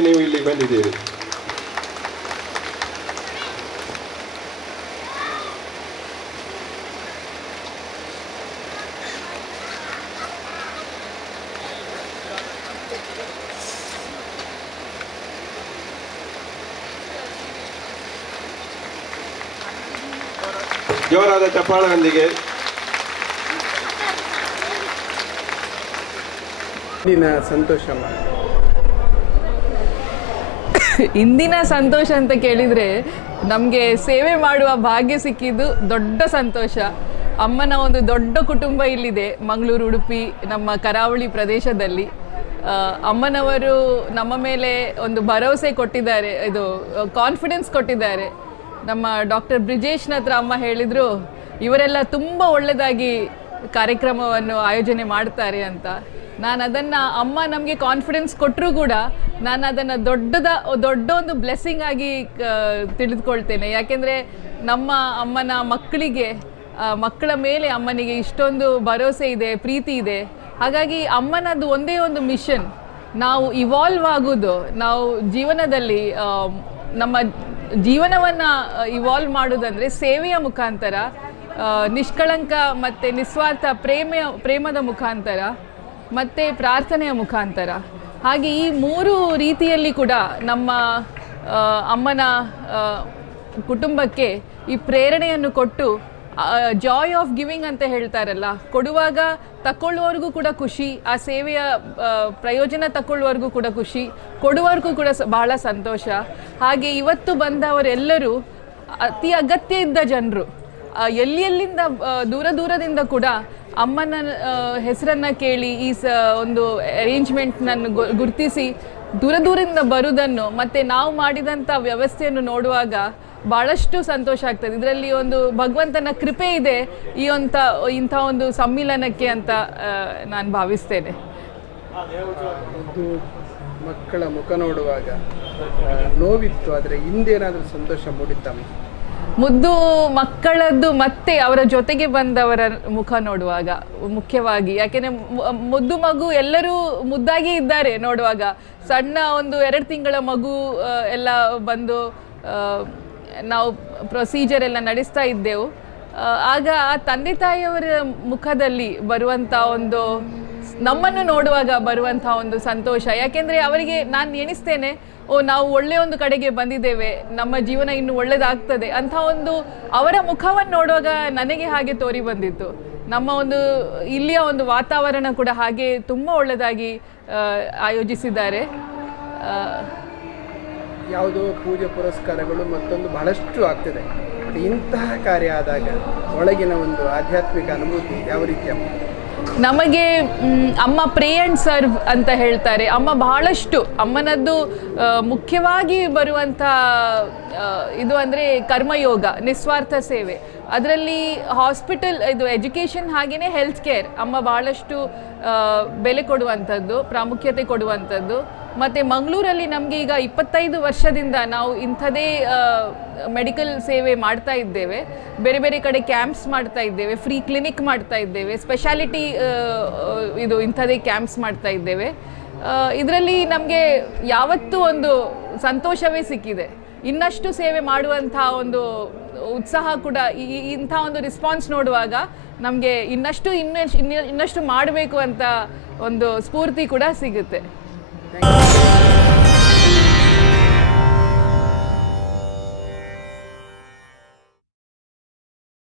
ನೀವು ಇಲ್ಲಿ ಬಂದಿದ್ದೀರಿ. ಜೋರಾದ ಚಪ್ಪಾಳದೊಂದಿಗೆ ಸಂತೋಷ ಸಂತೋಷಮ್ಮ ಇಂದಿನ ಸಂತೋಷ ಅಂತ ಕೇಳಿದರೆ ನಮಗೆ ಸೇವೆ ಮಾಡುವ ಭಾಗ್ಯ ಸಿಕ್ಕಿದ್ದು ದೊಡ್ಡ ಸಂತೋಷ. ಅಮ್ಮನ ಒಂದು ದೊಡ್ಡ ಕುಟುಂಬ ಇಲ್ಲಿದೆ, ಮಂಗಳೂರು, ಉಡುಪಿ, ನಮ್ಮ ಕರಾವಳಿ ಪ್ರದೇಶದಲ್ಲಿ. ಅಮ್ಮನವರು ನಮ್ಮ ಮೇಲೆ ಒಂದು ಭರವಸೆ ಕೊಟ್ಟಿದ್ದಾರೆ, ಇದು ಕಾನ್ಫಿಡೆನ್ಸ್ ಕೊಟ್ಟಿದ್ದಾರೆ. ನಮ್ಮ ಡಾಕ್ಟರ್ ಬ್ರಿಜೇಶ್ನ ಹತ್ರ ಅಮ್ಮ ಹೇಳಿದರು, ಇವರೆಲ್ಲ ತುಂಬ ಒಳ್ಳೆಯದಾಗಿ ಕಾರ್ಯಕ್ರಮವನ್ನು ಆಯೋಜನೆ ಮಾಡ್ತಾರೆ ಅಂತ. ನಾನು ಅದನ್ನು ಅಮ್ಮ ನಮಗೆ ಕಾನ್ಫಿಡೆನ್ಸ್ ಕೊಟ್ಟರೂ ಕೂಡ ನಾನು ಅದನ್ನು ದೊಡ್ಡದ, ದೊಡ್ಡ ಒಂದು ಬ್ಲೆಸ್ಸಿಂಗ್ ಆಗಿ ತಿಳಿದುಕೊಳ್ತೇನೆ. ಯಾಕೆಂದರೆ ನಮ್ಮ ಅಮ್ಮನ ಮಕ್ಕಳಿಗೆ ಮಕ್ಕಳ ಮೇಲೆ ಅಮ್ಮನಿಗೆ ಇಷ್ಟೊಂದು ಭರವಸೆ ಇದೆ, ಪ್ರೀತಿ ಇದೆ. ಹಾಗಾಗಿ ಅಮ್ಮನದು ಒಂದೇ ಒಂದು ಮಿಷನ್ ನಾವು ಇವಾಲ್ವ್ ಆಗೋದು. ನಾವು ಜೀವನದಲ್ಲಿ ನಮ್ಮ ಜೀವನವನ್ನು ಇವಾಲ್ವ್ ಮಾಡೋದಂದರೆ ಸೇವೆಯ ಮುಖಾಂತರ ನಿಷ್ಕಳಂಕ ಮತ್ತು ನಿಸ್ವಾರ್ಥ ಪ್ರೇಮ, ಪ್ರೇಮದ ಮುಖಾಂತರ ಮತ್ತು ಪ್ರಾರ್ಥನೆಯ ಮುಖಾಂತರ. ಹಾಗೆ ಈ ಮೂರು ರೀತಿಯಲ್ಲಿ ಕೂಡ ನಮ್ಮ ಅಮ್ಮನ ಕುಟುಂಬಕ್ಕೆ ಈ ಪ್ರೇರಣೆಯನ್ನು ಕೊಟ್ಟು ಜಾಯ್ ಆಫ್ ಗಿವಿಂಗ್ ಅಂತ ಹೇಳ್ತಾರಲ್ಲ, ಕೊಡುವಾಗ ತಕ್ಕೊಳ್ಳುವವರೆಗೂ ಕೂಡ ಖುಷಿ, ಆ ಸೇವೆಯ ಪ್ರಯೋಜನ ತಕೊಳ್ಳುವವರೆಗೂ ಕೂಡ ಖುಷಿ, ಕೊಡುವವರೆಗೂ ಕೂಡ ಬಹಳ ಸಂತೋಷ. ಹಾಗೆ ಇವತ್ತು ಬಂದವರೆಲ್ಲರೂ ಅತಿ ಅಗತ್ಯ ಇದ್ದ ಜನರು ಎಲ್ಲಿ ಎಲ್ಲಿಂದ ದೂರ ದೂರದಿಂದ ಕೂಡ ಅಮ್ಮನ ಹೆಸರನ್ನು ಕೇಳಿ ಈ ಸ, ಒಂದು ಅರೇಂಜ್ಮೆಂಟ್ನನ್ನು ಗುರುತಿಸಿ ದೂರ ದೂರದಿಂದ ಬರುವುದನ್ನು ಮತ್ತು ನಾವು ಮಾಡಿದಂಥ ವ್ಯವಸ್ಥೆಯನ್ನು ನೋಡುವಾಗ ಭಾಳಷ್ಟು ಸಂತೋಷ ಆಗ್ತದೆ. ಇದರಲ್ಲಿ ಒಂದು ಭಗವಂತನ ಕೃಪೆ ಇದೆ ಈ ಒಂಥ ಇಂಥ ಒಂದು ಸಮ್ಮಿಲನಕ್ಕೆ ಅಂತ ನಾನು ಭಾವಿಸ್ತೇನೆ. ಮಕ್ಕಳ ಮುಖ ನೋಡುವಾಗ ನೋವಿತ್ತು, ಆದರೆ ಹಿಂದೇನಾದರೂ ಸಂತೋಷ ಮೂಡಿತ್ತಮ್ಮ? ಮುದ್ದು ಮಕ್ಕಳದ್ದು ಮತ್ತೆ ಅವರ ಜೊತೆಗೆ ಬಂದವರ ಮುಖ ನೋಡುವಾಗ ಮುಖ್ಯವಾಗಿ. ಯಾಕೆಂದ್ರೆ ಮುದ್ದು ಮಗು ಎಲ್ಲರೂ ಮುದ್ದಾಗಿ ಇದ್ದಾರೆ ನೋಡುವಾಗ. ಸಣ್ಣ ಒಂದು ಎರಡು ತಿಂಗಳ ಮಗು ಎಲ್ಲ ಬಂದು ನಾವು ಪ್ರೊಸೀಜರ್ ಎಲ್ಲ ನಡೆಸ್ತಾ ಇದ್ದೆವು. ಆಗ ಆ ತಂದೆ ತಾಯಿಯವರ ಮುಖದಲ್ಲಿ ಬರುವಂಥ ಒಂದು ನಮ್ಮನ್ನು ನೋಡುವಾಗ ಬರುವಂತಹ ಒಂದು ಸಂತೋಷ. ಯಾಕೆಂದ್ರೆ ಅವರಿಗೆ ನಾನು ಎಣಿಸ್ತೇನೆ, ಓ ನಾವು ಒಳ್ಳೆಯ ಒಂದು ಕಡೆಗೆ ಬಂದಿದ್ದೇವೆ, ನಮ್ಮ ಜೀವನ ಇನ್ನು ಒಳ್ಳೆಯದಾಗ್ತದೆ ಅಂತ ಒಂದು ಅವರ ಮುಖವನ್ನು ನೋಡುವಾಗ ನನಗೆ ಹಾಗೆ ತೋರಿ ಬಂದಿತ್ತು. ನಮ್ಮ ಒಂದು, ಇಲ್ಲಿಯ ಒಂದು ವಾತಾವರಣ ಕೂಡ ಹಾಗೆ ತುಂಬ ಒಳ್ಳೆಯದಾಗಿ ಆಯೋಜಿಸಿದ್ದಾರೆ. ಯಾವುದೋ ಪೂಜೆ ಪುರಸ್ಕಾರಗಳು ಮತ್ತೊಂದು ಬಹಳಷ್ಟು ಆಗ್ತದೆ. ಇಂತಹ ಕಾರ್ಯ ಆದಾಗ ಒಳಗಿನ ಒಂದು ಆಧ್ಯಾತ್ಮಿಕ ಅನುಭೂತಿ ಯಾವ ರೀತಿಯ? ನಮಗೆ ಅಮ್ಮ ಪ್ರೇ ಆ್ಯಂಡ್ ಸರ್ವ್ ಅಂತ ಹೇಳ್ತಾರೆ. ಅಮ್ಮ ಬಹಳಷ್ಟು, ಅಮ್ಮನದ್ದು ಮುಖ್ಯವಾಗಿ ಬರುವಂಥ ಇದು ಅಂದರೆ ಕರ್ಮಯೋಗ, ನಿಸ್ವಾರ್ಥ ಸೇವೆ. ಅದರಲ್ಲಿ ಹಾಸ್ಪಿಟಲ್, ಇದು ಎಜುಕೇಷನ್ ಹಾಗೆಯೇ ಹೆಲ್ತ್ ಕೇರ್ ಅಮ್ಮ ಬಹಳಷ್ಟು ಬೆಲೆ ಕೊಡುವಂಥದ್ದು, ಪ್ರಾಮುಖ್ಯತೆ ಕೊಡುವಂಥದ್ದು. ಮತ್ತು ಮಂಗಳೂರಲ್ಲಿ ನಮಗೆ ಈಗ ಇಪ್ಪತ್ತೈದು ವರ್ಷದಿಂದ ನಾವು ಇಂಥದೇ ಮೆಡಿಕಲ್ ಸೇವೆ ಮಾಡ್ತಾ ಇದ್ದೇವೆ. ಬೇರೆ ಬೇರೆ ಕಡೆ ಕ್ಯಾಂಪ್ಸ್ ಮಾಡ್ತಾ ಇದ್ದೇವೆ, ಫ್ರೀ ಕ್ಲಿನಿಕ್ ಮಾಡ್ತಾ ಇದ್ದೇವೆ, ಸ್ಪೆಷಾಲಿಟಿ ಇದು ಇಂಥದೇ ಕ್ಯಾಂಪ್ಸ್ ಮಾಡ್ತಾ ಇದ್ದೇವೆ. ಇದರಲ್ಲಿ ನಮಗೆ ಯಾವತ್ತೂ ಒಂದು ಸಂತೋಷವೇ ಸಿಕ್ಕಿದೆ. ಇನ್ನಷ್ಟು ಸೇವೆ ಮಾಡುವಂಥ ಒಂದು ಉತ್ಸಾಹ ಕೂಡ ಈ- ಇಂಥ ಒಂದು ರಿಸ್ಪಾನ್ಸ್ ನೋಡುವಾಗ ನಮಗೆ ಇನ್ನಷ್ಟು ಇನ್ನಷ್ಟು ಇನ್ನಷ್ಟು ಮಾಡಬೇಕು ಅಂತ ಒಂದು ಸ್ಫೂರ್ತಿ ಕೂಡ ಸಿಗುತ್ತೆ. Thank you.